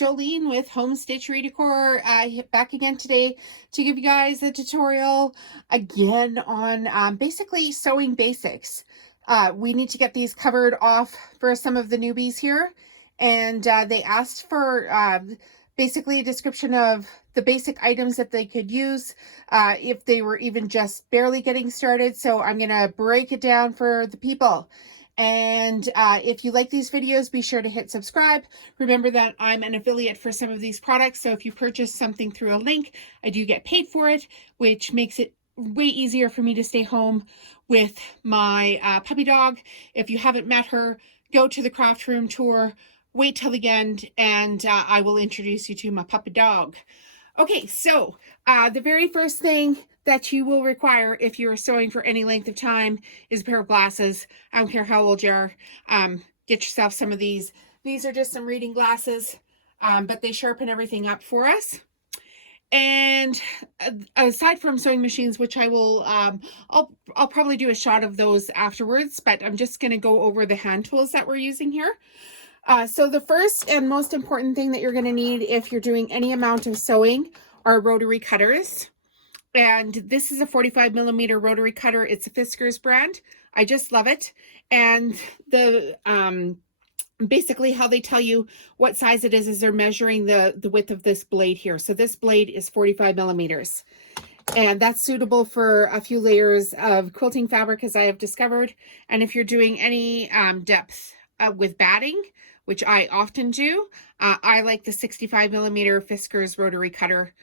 Jolene with Home Stitchery Decor. Back again today to give you guys a tutorial again on basically sewing basics. We need to get these covered off for some of the newbies here, and they asked for basically a description of the basic items that they could use if they were even just barely getting started. So I'm going to break it down for the people. And if you like these videos, be sure to hit subscribe. Remember that I'm an affiliate for some of these products. So if you purchase something through a link, I do get paid for it, which makes it way easier for me to stay home with my puppy dog. If you haven't met her, go to the craft room tour, wait till the end, and I will introduce you to my puppy dog. Okay, so the very first thing that you will require if you're sewing for any length of time is a pair of glasses. I don't care how old you are. Get yourself some of these. These are just some reading glasses, but they sharpen everything up for us. And aside from sewing machines, which I will, I'll probably do a shot of those afterwards, but I'm just going to go over the hand tools that we're using here. So the first and most important thing that you're going to need if you're doing any amount of sewing are rotary cutters. And this is a 45mm rotary cutter. It's a Fiskars brand. I just love it. And the basically how they tell you what size it is they're measuring the width of this blade here. So this blade is 45mm. And that's suitable for a few layers of quilting fabric, as I have discovered. And if you're doing any depth with batting, which I often do, I like the 65mm Fiskars rotary cutter.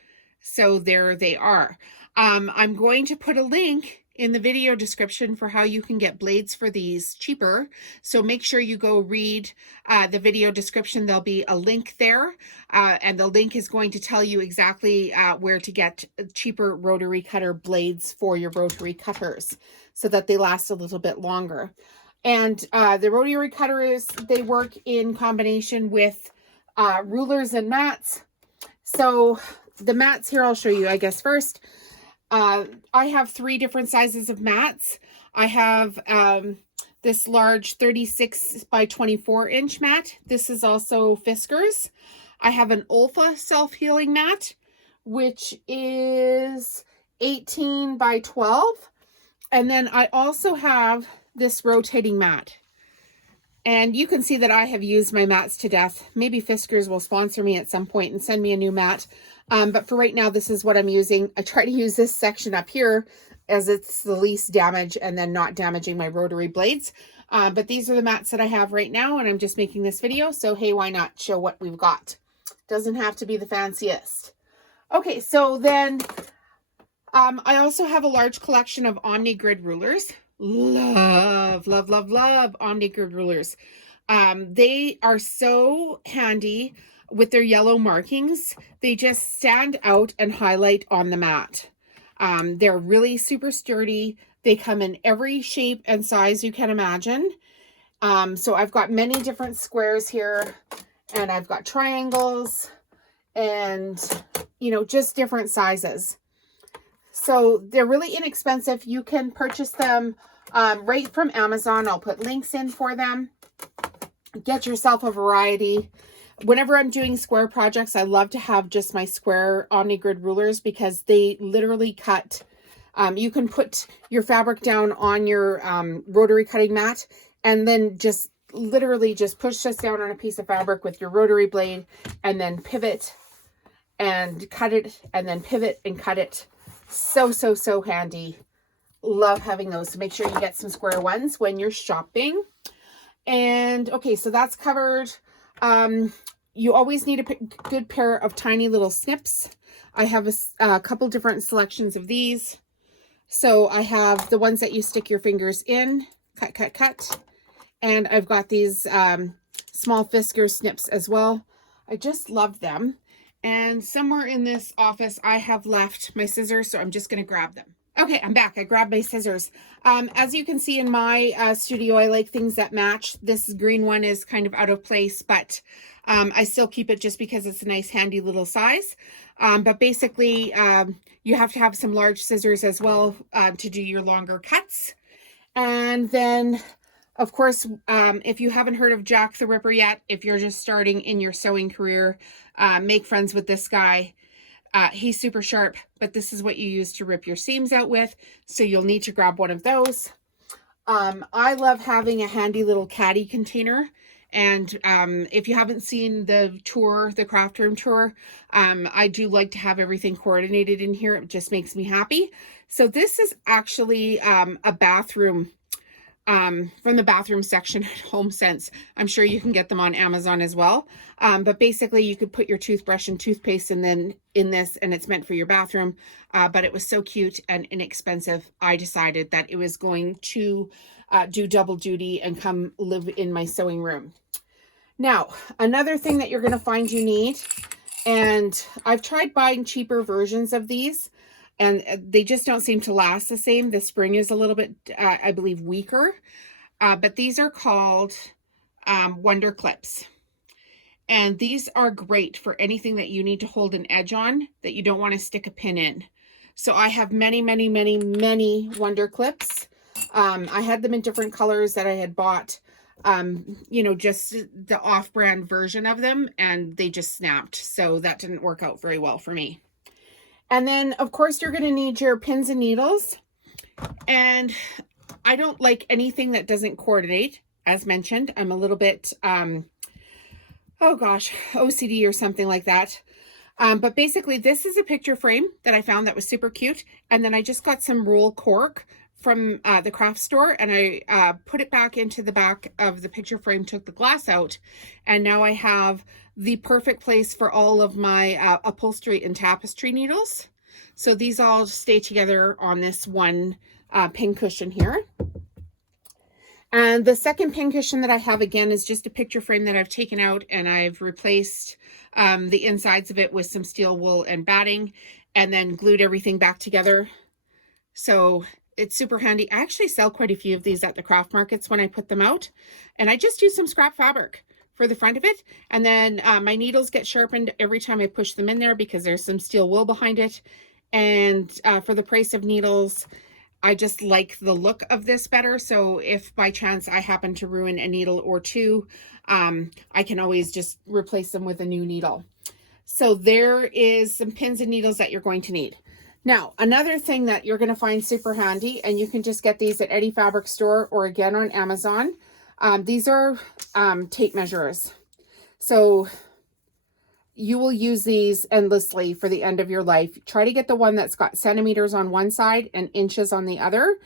So there they are. I'm going to put a link in the video description for how you can get blades for these cheaper. So make sure you go read the video description. There'll be a link there, and the link is going to tell you exactly where to get cheaper rotary cutter blades for your rotary cutters so that they last a little bit longer. And the rotary cutters, they work in combination with rulers and mats. So the mats here, I'll show you, I guess, first. I have 3 different sizes of mats. I have this large 36 by 24 inch mat. This is also Fiskars. I have an Olfa self-healing mat, which is 18 by 12. And then I also have this rotating mat. And you can see that I have used my mats to death. Maybe Fiskars will sponsor me at some point and send me a new mat. But for right now, this is what I'm using. I try to use this section up here as it's the least damage and then not damaging my rotary blades. But these are the mats that I have right now, and I'm just making this video. So, hey, why not show what we've got? Doesn't have to be the fanciest. Okay, so then I also have a large collection of Omni grid rulers. Love Omni grid rulers. They are so handy with their yellow markings. They just stand out and highlight on the mat. They're really super sturdy. They come in every shape and size you can imagine. So I've got many different squares here, and I've got triangles and, you know, just different sizes. So they're really inexpensive. You can purchase them right from Amazon. I'll put links in for them. Get yourself a variety. Whenever I'm doing square projects, I love to have just my square Omni grid rulers because they literally cut. You can put your fabric down on your rotary cutting mat and then just literally just push this down on a piece of fabric with your rotary blade and then pivot and cut it and then pivot and cut it. So handy. Love having those. So make sure you get some square ones when you're shopping. And okay, so that's covered. You always need a good pair of tiny little snips. I have a couple different selections of these. So I have the ones that you stick your fingers in, cut. And I've got these small Fiskars snips as well. I just love them. And somewhere in this office, I have left my scissors, so I'm just going to grab them. Okay, I'm back. I grabbed my scissors. As you can see in my studio, I like things that match. This green one is kind of out of place, but I still keep it just because it's a nice, handy little size. But basically, you have to have some large scissors as well to do your longer cuts. And then Of course, if you haven't heard of Jack the Ripper yet, if you're just starting in your sewing career, make friends with this guy. He's super sharp, but this is what you use to rip your seams out with. So you'll need to grab one of those. I love having a handy little caddy container. And if you haven't seen the tour, the craft room tour, I do like to have everything coordinated in here. It just makes me happy. So this is actually a bathroom, from the bathroom section at HomeSense. I'm sure you can get them on Amazon as well. But basically you could put your toothbrush and toothpaste and then in this, and it's meant for your bathroom. But it was so cute and inexpensive. I decided that it was going to do double duty and come live in my sewing room. Now, another thing that you're going to find you need, and I've tried buying cheaper versions of these, and they just don't seem to last the same. The spring is a little bit, I believe, weaker. But these are called Wonder Clips. And these are great for anything that you need to hold an edge on that you don't want to stick a pin in. So I have many, many, many, many Wonder Clips. I had them in different colors that I had bought, you know, just the off-brand version of them, and they just snapped. So that didn't work out very well for me. And then, of course, you're going to need your pins and needles. And I don't like anything that doesn't coordinate. As mentioned, I'm a little bit, oh gosh, OCD or something like that. But basically, this is a picture frame that I found that was super cute. And then I just got some roll cork from the craft store, and I put it back into the back of the picture frame, took the glass out, and now I have the perfect place for all of my upholstery and tapestry needles. So these all stay together on this one pin cushion here. And the second pin cushion that I have, again, is just a picture frame that I've taken out, and I've replaced the insides of it with some steel wool and batting, and then glued everything back together. So it's super handy. I actually sell quite a few of these at the craft markets when I put them out, and I just use some scrap fabric for the front of it. And then my needles get sharpened every time I push them in there because there's some steel wool behind it. And for the price of needles, I just like the look of this better. So if by chance I happen to ruin a needle or two, I can always just replace them with a new needle. So there is some pins and needles that you're going to need. Now, another thing that you're going to find super handy, and you can just get these at any fabric store or again on Amazon. These are tape measures. So you will use these endlessly for the end of your life. Try to get the one that's got centimeters on one side and inches on the other,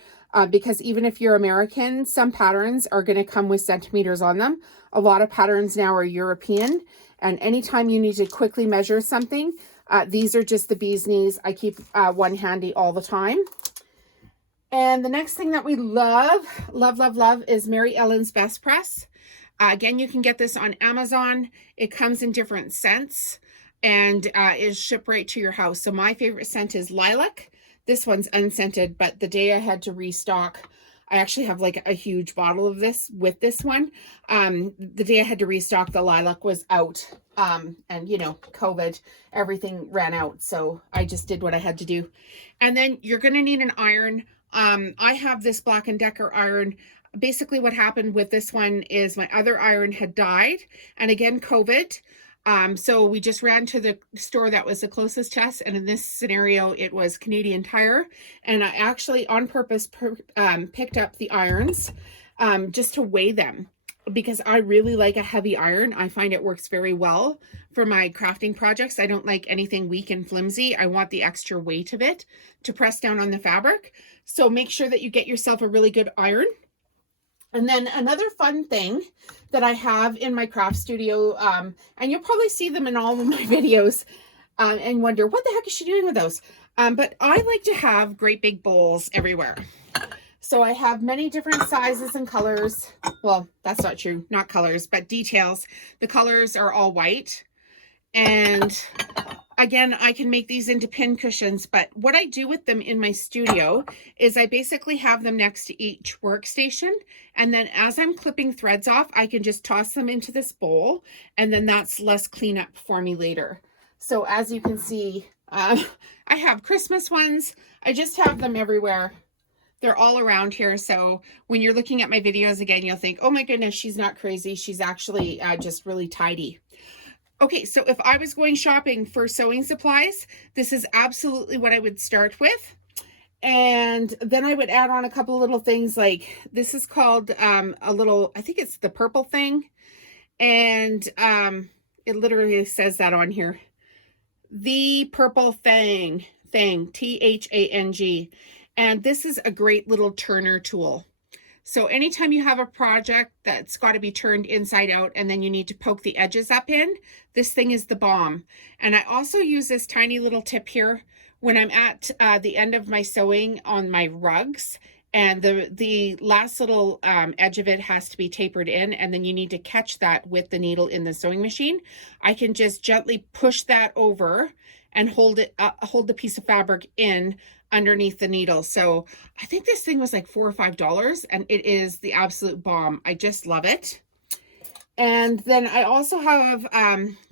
because even if you're American, some patterns are going to come with centimeters on them. A lot of patterns now are European, and anytime you need to quickly measure something, these are just the bee's knees. I keep one handy all the time. And the next thing that we love is Mary Ellen's Best Press. Again, you can get this on Amazon. It comes in different scents and is shipped right to your house. So my favorite scent is lilac. This one's unscented, but the day I had to restock, I actually have like a huge bottle of this with this one. The day I had to restock, the lilac was out. And you know, COVID, everything ran out. So I just did what I had to do. And then you're going to need an iron. I have this Black & Decker iron. Basically what happened with this one is my other iron had died, and again, COVID. So we just ran to the store that was the closest to us. And in this scenario, it was Canadian Tire. And I actually on purpose picked up the irons just to weigh them, because I really like a heavy iron. I find it works very well for my crafting projects. I don't like anything weak and flimsy. I want the extra weight of it to press down on the fabric. So make sure that you get yourself a really good iron. And then another fun thing that I have in my craft studio, and you'll probably see them in all of my videos and wonder, what the heck is she doing with those? But I like to have great big bowls everywhere. So I have many different sizes and colors. Well, that's not true, not colors, but details. The colors are all white. And again, I can make these into pin cushions, but what I do with them in my studio is I basically have them next to each workstation. And then as I'm clipping threads off, I can just toss them into this bowl, and then that's less cleanup for me later. So as you can see, I have Christmas ones. I just have them everywhere. They're all around here. So when you're looking at my videos again, you'll think, oh my goodness, she's not crazy. She's actually just really tidy. Okay, so if I was going shopping for sewing supplies, this is absolutely what I would start with. And then I would add on a couple of little things, like this is called a little, I think it's the purple thing. And it literally says that on here. The purple thing, T-H-A-N-G. And this is a great little turner tool. So anytime you have a project that's got to be turned inside out and then you need to poke the edges up in, this thing is the bomb. And I also use this tiny little tip here when I'm at the end of my sewing on my rugs, and the last little edge of it has to be tapered in, and then you need to catch that with the needle in the sewing machine. I can just gently push that over and hold the piece of fabric in underneath the needle. So I think this thing was like $4 or $5, and it is the absolute bomb. I just love it. And then I also have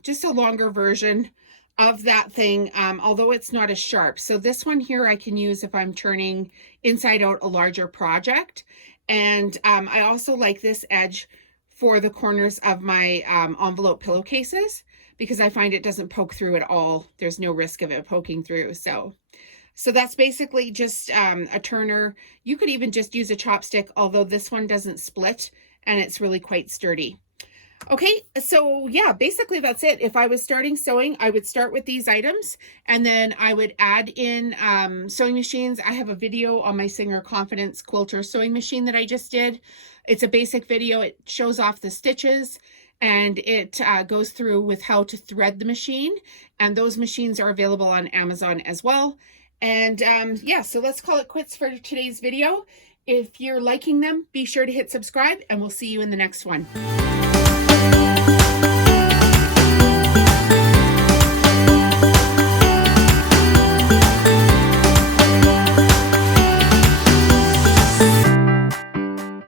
just a longer version of that thing, although it's not as sharp. So this one here I can use if I'm turning inside out a larger project. And I also like this edge for the corners of my envelope pillowcases, because I find it doesn't poke through at all. There's no risk of it poking through. So that's basically just a turner. You could even just use a chopstick, although this one doesn't split and it's really quite sturdy. Okay, so yeah, basically that's it. If I was starting sewing, I would start with these items, and then I would add in sewing machines. I have a video on my Singer Confidence Quilter sewing machine that I just did. It's a basic video. It shows off the stitches, and it goes through with how to thread the machine, and those machines are available on Amazon as well. And yeah, so let's call it quits for today's video. If you're liking them, be sure to hit subscribe, and we'll see you in the next one.